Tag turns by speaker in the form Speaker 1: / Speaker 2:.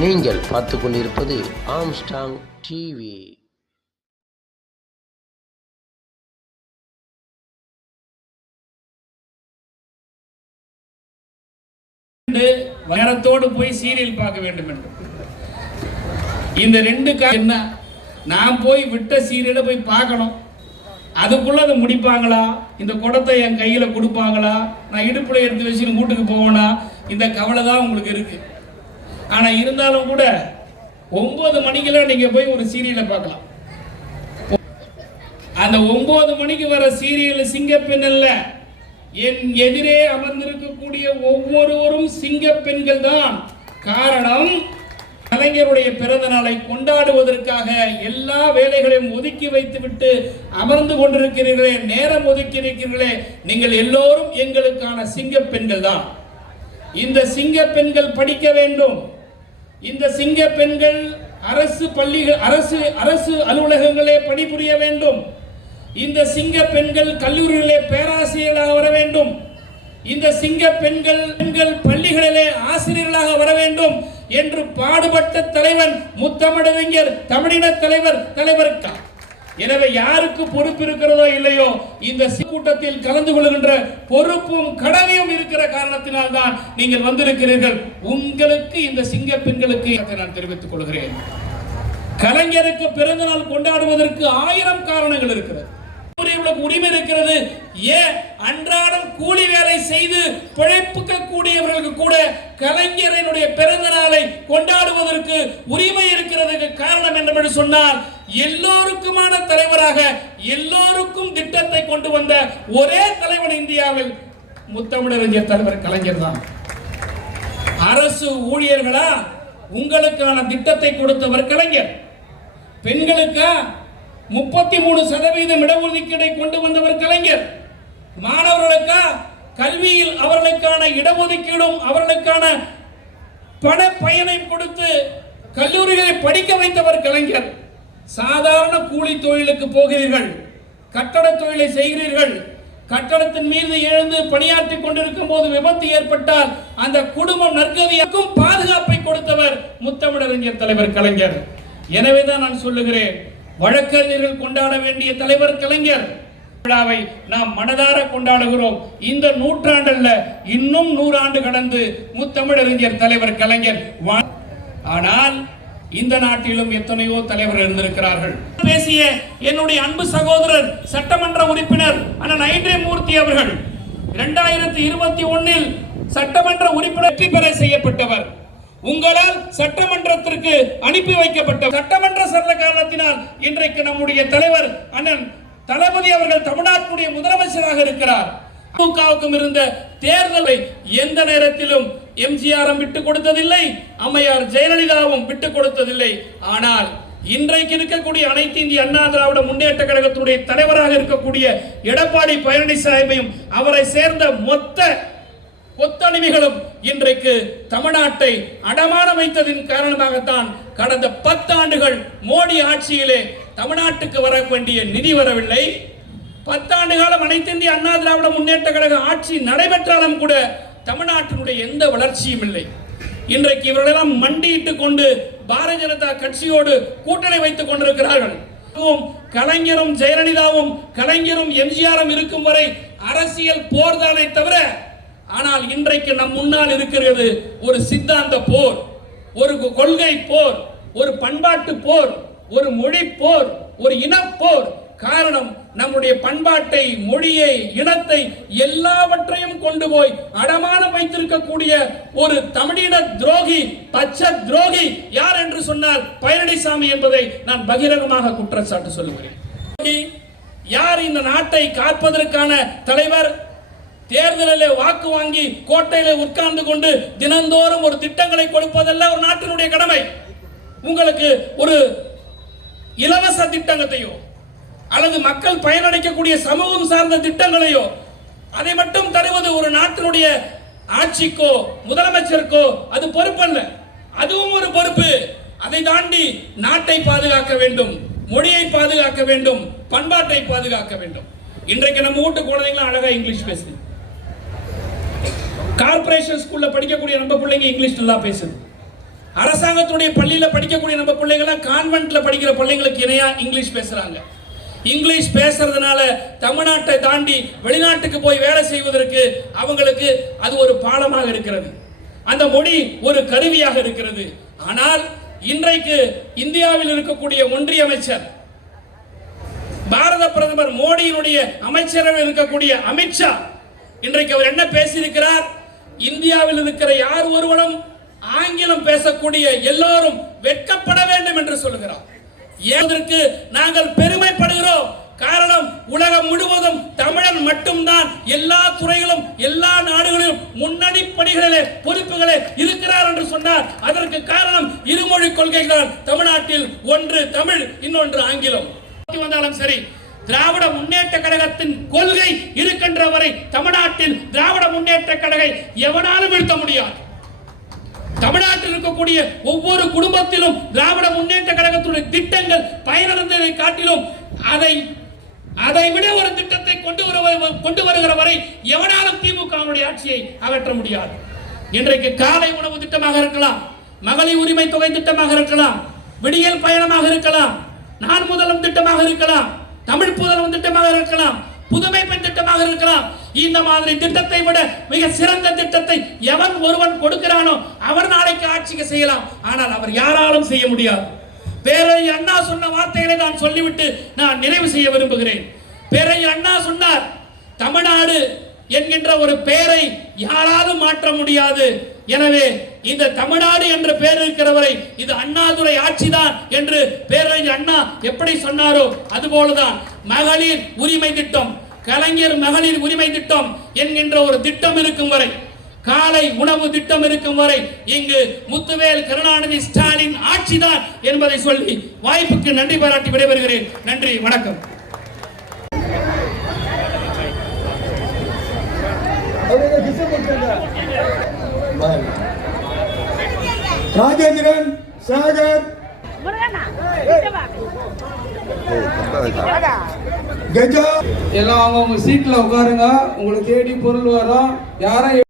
Speaker 1: நீங்கள் பார்த்து கொண்டிருப்பது ஆம்ஸ்டாங் டிவி
Speaker 2: நேரத்தோடு போய் சீரியல் பார்க்க வேண்டும் என்று. இந்த ரெண்டு கா என்ன? நான் போய் விட்ட சீரியலை போய் பார்க்கணும். அதுக்குள்ள அதை முடிப்பாங்களா? இந்த குடத்தை என் கையில கொடுப்பாங்களா? நான் இடுப்புல எடுத்து வச்சு வீட்டுக்கு போவேனா? இந்த கவலை தான் உங்களுக்கு இருக்கு. ஆனால் இருந்தாலும் கூட ஒன்பது மணிக்கெல்லாம் நீங்கள் போய் ஒரு சீரியலை பார்க்கலாம். அந்த ஒன்பது மணிக்கு வர சீரியல் சிங்கப்பெண் அல்ல. என் எதிரே அமர்ந்திருக்கக்கூடிய ஒவ்வொருவரும் சிங்கப்பெண்கள் தான். காரணம் கலைஞருடைய பிறந்த நாளை கொண்டாடுவதற்காக எல்லா வேலைகளையும் ஒதுக்கி வைத்துவிட்டு அமர்ந்து கொண்டிருக்கிறீர்களே நேரம் ஒதுக்கி இருக்கிறீர்களே நீங்கள் எல்லோரும் எங்களுக்கான சிங்கப்பெண்கள் தான். இந்த சிங்கப்பெண்கள் படிக்க வேண்டும். இந்த சிங்க பெண்கள் அரசு பள்ளிகள் அரசு அரசு அலுவலகங்களே பணிபுரிய வேண்டும். இந்த சிங்க பெண்கள் கல்லூரிகளிலே பேராசிரியர்களாக வர வேண்டும். இந்த சிங்க பெண்கள் பெண்கள் பள்ளிகளிலே ஆசிரியர்களாக வர வேண்டும் என்று பாடுபட்ட தலைவன் முத்தமிழறிஞர் தமிழின தலைவர் தலைவர் எனவே யாருக்கு பொறுப்பு இருக்கிறதோ இல்லையோ இந்த கூட்டத்தில் கலந்து கொள்கின்ற பொறுப்பும் கடமையும் இருக்கிற காரணத்தினால் தான் நீங்கள் வந்திருக்கிறீர்கள். உங்களுக்கு இந்த சிங்க பெண்களுக்கு நான் தெரிவித்துக் கொள்கிறேன். கலைஞருக்கு பிறந்த நாள் கொண்டாடுவதற்கு ஆயிரம் காரணங்கள் இருக்கிறது. உரிமை இருக்கிறது. ஏன்? அன்றாடம் கூலி வேலை செய்து பிழைப்புக்க கூடியவர்களுக்கு கூட கலைஞரனுடைய பிறந்த நாளை கொண்டாடுவதற்கு உரிமை என்று சொன்னால் எல்லோருக்குமான தலைவராக எல்லோருக்கும் திட்டத்தை கொண்டு வந்த ஒரே தலைவன் இந்தியாவில் முத்தமிழறிஞர் தலைவர் கலைஞர் தான். அரசு ஊழியர்களா? உங்களுக்கான திட்டத்தை கொடுத்தவர் கலைஞர். பெண்களுக்கா? முப்பத்தி மூணு சதவீதம் இடஒதுக்கீடை கொண்டு வந்தவர் கலைஞர். மாணவர்களுக்கா? கல்வியில் அவர்களுக்கான இடஒதுக்கீடும் அவர்களுக்கான பண பயனை கொடுத்து கல்லூரிகளை படிக்க வைத்தவர் கலைஞர். சாதாரண கூலி தொழிலுக்கு போகிறீர்கள். கட்டட தொழிலை செய்கிறீர்கள். கட்டடத்தின் மீது எழுந்து பணியாற்றி கொண்டிருக்கும் போது விபத்து ஏற்பட்டால் அந்த குடும்பம் நற்கதியாக்கும் பாதுகாப்பை கொடுத்தவர் முத்தமிழறிஞர் தலைவர் கலைஞர். எனவே தான் நான் சொல்லுகிறேன் வழக்கறிஞர்கள் கொண்டாட வேண்டிய தலைவர் கலைஞர். விழாவை நாம் மனதார கொண்டாடுகிறோம். இந்த நூற்றாண்டல்ல இன்னும் நூறாண்டு கடந்து முத்தமிழறிஞர் தலைவர் கலைஞர் வா- ஆனால் இந்த நாட்டிலும் எத்தனையோ தலைவர் இருந்திருக்கிறார்கள். பேசிய என்னுடைய அன்பு சகோதரர் சட்டமன்ற உறுப்பினர் அண்ணன் ஐன்றே மூர்த்தி அவர்கள் இரண்டாயிரத்தி இருபத்தி ஒன்னில் சட்டமன்ற உறுப்பினர் வெற்றி பெற செய்யப்பட்டவர். உங்களால் சட்டமன்றத்திற்கு அனுப்பி வைக்கப்பட்ட சட்டமன்ற சட்ட காரணத்தினால் இன்றைக்கு நம்முடைய தலைவர் அண்ணன் தளபதி அவர்கள் தமிழ்நாட்டுடைய முதலமைச்சராக இருக்கிறார். திமுகவுக்கும் இருந்த தேர்தலை எந்த நேரத்திலும் எம்ஜிஆரும் விட்டு கொடுத்ததில்லை அம்மையார் ஜெயலலிதாவும் விட்டு கொடுத்ததில்லை. ஆனால் இன்றைக்கு இருக்கக்கூடிய அனைத்து இந்திய அண்ணா திராவிட முன்னேற்ற கழகத்துடைய தலைவராக இருக்கக்கூடிய எடப்பாடி பழனிசாமியும் அவரை சேர்ந்த மொத்த கொத்தடிமைகளும் இன்றைக்கு தமிழ்நாட்டை அடமான வைத்ததின் காரணமாகத்தான் கடந்த பத்தாண்டுகள் மோடி ஆட்சியிலே தமிழ்நாட்டுக்கு வர வேண்டிய நிதி வரவில்லை. பத்தாண்டு காலம் அனைத்திந்திய அண்ணா திராவிட முன்னேற்ற கழக ஆட்சி நடைபெற்றாலும் கூட தமிழ்நாட்டினுடைய எந்த வளர்ச்சியும் இல்லை. இன்றைக்கு இவர்களெல்லாம் மண்டியிட்டு கொண்டு பாரதிய ஜனதா கட்சியோடு கூட்டணி வைத்துக் கொண்டிருக்கிறார்கள். கலைஞரும் ஜெயலலிதாவும் கலைஞரும் எம்ஜிஆரும் இருக்கும் வரை அரசியல் போர்தானே தவிர ஆனால் இன்றைக்கு நம் முன்னால் இருக்கிறது ஒரு சித்தாந்த போர் ஒரு கொள்கை போர் ஒரு பண்பாட்டு போர் ஒரு மொழி போர் ஒரு இனப்போர் காரணம் நம்முடைய பண்பாட்டை மொழியை இனத்தை எல்லாவற்றையும் கொண்டு போய் அடமானம் வைத்திருக்கக்கூடிய ஒரு தமிழின துரோகி பச்சை துரோகி யார் என்று சொன்னால் பழனிசாமி என்பதை நான் பகிரங்கமாக குற்றச்சாட்டு சொல்லுகிறேன். யார் இந்த நாட்டை காப்பதற்கான தலைவர்? தேர்தலில் வாக்கு வாங்கி கோட்டையில உட்கார்ந்து கொண்டு தினந்தோறும் ஒரு திட்டங்களை கொடுப்பதல்ல ஒரு நாட்டினுடைய கடமை. உங்களுக்கு ஒரு இலவச திட்டங்கத்தையோ அல்லது மக்கள் பயனடைக்கக்கூடிய சமூகம் சார்ந்த திட்டங்களையோ அதை மட்டும் தருவது ஒரு நாட்டினுடைய ஆட்சிக்கோ முதலமைச்சருக்கோ அது பொறுப்பல்ல. அதுவும் ஒரு பொறுப்பு. அதை தாண்டி நாட்டை பாதுகாக்க வேண்டும் மொழியை பாதுகாக்க வேண்டும் பண்பாட்டை பாதுகாக்க வேண்டும். இன்றைக்கு நம்ம வீட்டு குழந்தைங்களும் அழகா இங்கிலீஷ் பேசுது. கார்ப்பரேஷன் ஸ்கூல்ல படிக்கக்கூடிய நம்ம பிள்ளைங்க இங்கிலீஷ் நல்லா பேசுது. அரசாங்கத்துடைய பள்ளியில படிக்கக்கூடிய நம்ம பிள்ளைங்களாம் கான்வென்ட்ல படிக்கிற பிள்ளைங்களுக்கு இணையா இங்கிலீஷ் பேசுறாங்க. இங்கிலீஷ் பேசுறதுனால தமிழ்நாட்டை தாண்டி வெளிநாட்டுக்கு போய் வேலை செய்வதற்கு அவங்களுக்கு அது ஒரு பாலமாக இருக்கிறது. அந்த மொழி ஒரு கருவியாக இருக்கிறது. ஆனால் இன்றைக்கு இந்தியாவில் இருக்கக்கூடிய ஒன்றிய அமைச்சர் பாரத பிரதமர் மோடியினுடைய அமைச்சரவை இருக்கக்கூடிய அமித்ஷா இன்றைக்கு அவர் என்ன பேசியிருக்கிறார்? இந்தியாவில் இருக்கிற யார் ஒருவனும் ஆங்கிலம் பேசக்கூடிய எல்லோரும் வெட்கப்பட வேண்டும் என்று சொல்லுகிறார் ஏதற்கு நாங்கள் பெருமைப்படுகிறோம். காரணம் உலகம் முழுவதும் தமிழன் மட்டும்தான். எல்லா துறைகளும் எல்லா நாடுகளிலும் முன்னணி பணிகளிலே பொறுப்புகளே இருக்கிறார் என்று சொன்னார். அதற்கு காரணம் இருமொழி கொள்கைகள் தமிழ்நாட்டில் ஒன்று தமிழ் இன்னொன்று ஆங்கிலம். வந்தாலும் சரி திராவிட முன்னேற்ற கழகத்தின் கொள்கை இருக்கின்ற வரை தமிழ்நாட்டில் திராவிட முன்னேற்ற கழகை எவனாலும் நிறுத்த முடியாது. தமிழ்நாட்டில் இருக்கக்கூடிய ஒவ்வொரு குடும்பத்திலும் திராவிட முன்னேற்ற கழகத்துடைய திட்டங்கள் பயனடைந்ததை காட்டிலும் அதை அதை விட ஒரு திட்டத்தை கொண்டு வர கொண்டு வருகிற வரை எவனாலும் திமுகவுடைய ஆட்சியை அகற்ற முடியாது. இன்றைக்கு காலை உணவு திட்டமாக இருக்கலாம் மகளிர் உரிமை தொகை திட்டமாக இருக்கலாம் விடியல் பயணமாக இருக்கலாம் நான் முதலும் திட்டமாக இருக்கலாம் தமிழ் புதல்வன் திட்டமாக இருக்கலாம் புதுமை பெண் திட்டமாக இருக்கலாம் இந்த மாதிரி திட்டத்தை விட மிக சிறந்த திட்டத்தை எவன் ஒருவன் கொடுக்கிறானோ அவர் நாளைக்கு ஆட்சிக்கு செய்யலாம். ஆனால் அவர் யாராலும் செய்ய முடியாது. பேரறிஞர் அண்ணா சொன்ன வார்த்தைகளை நான் சொல்லிவிட்டு நான் நிறைவு செய்ய விரும்புகிறேன். பேரறிஞர் அண்ணா சொன்னார் தமிழ்நாடு என்கின்ற ஒரு பெயரை யாராலும் மாற்ற முடியாது. எனவே இந்த தமிழ்நாடு என்ற பெயர் இருக்கிறவரை இது அண்ணாதுரை ஆட்சிதான் என்று பேரறிஞர் அண்ணா எப்படி சொன்னாரோ அதுபோலதான் மகளிர் உரிமை திட்டம் கலைஞர் மகளிர் உரிமை திட்டம் என்கின்ற ஒரு திட்டம் இருக்கும் வரை காலை உணவு திட்டம் இருக்கும் வரை இங்கு முத்துவேல் கருணாநிதி ஸ்டாலின் ஆட்சிதான் என்பதை சொல்லி வாய்ப்புக்கு நன்றி பாராட்டி விடைபெறுகிறேன். நன்றி வணக்கம்.
Speaker 3: ராஜேந்திரன் சாகர். கஜா.
Speaker 4: எல்லாம் அவங்கவுங்க சீட்டில் உட்காருங்க. உங்களை தேடி பொருள் வரும் யாரும்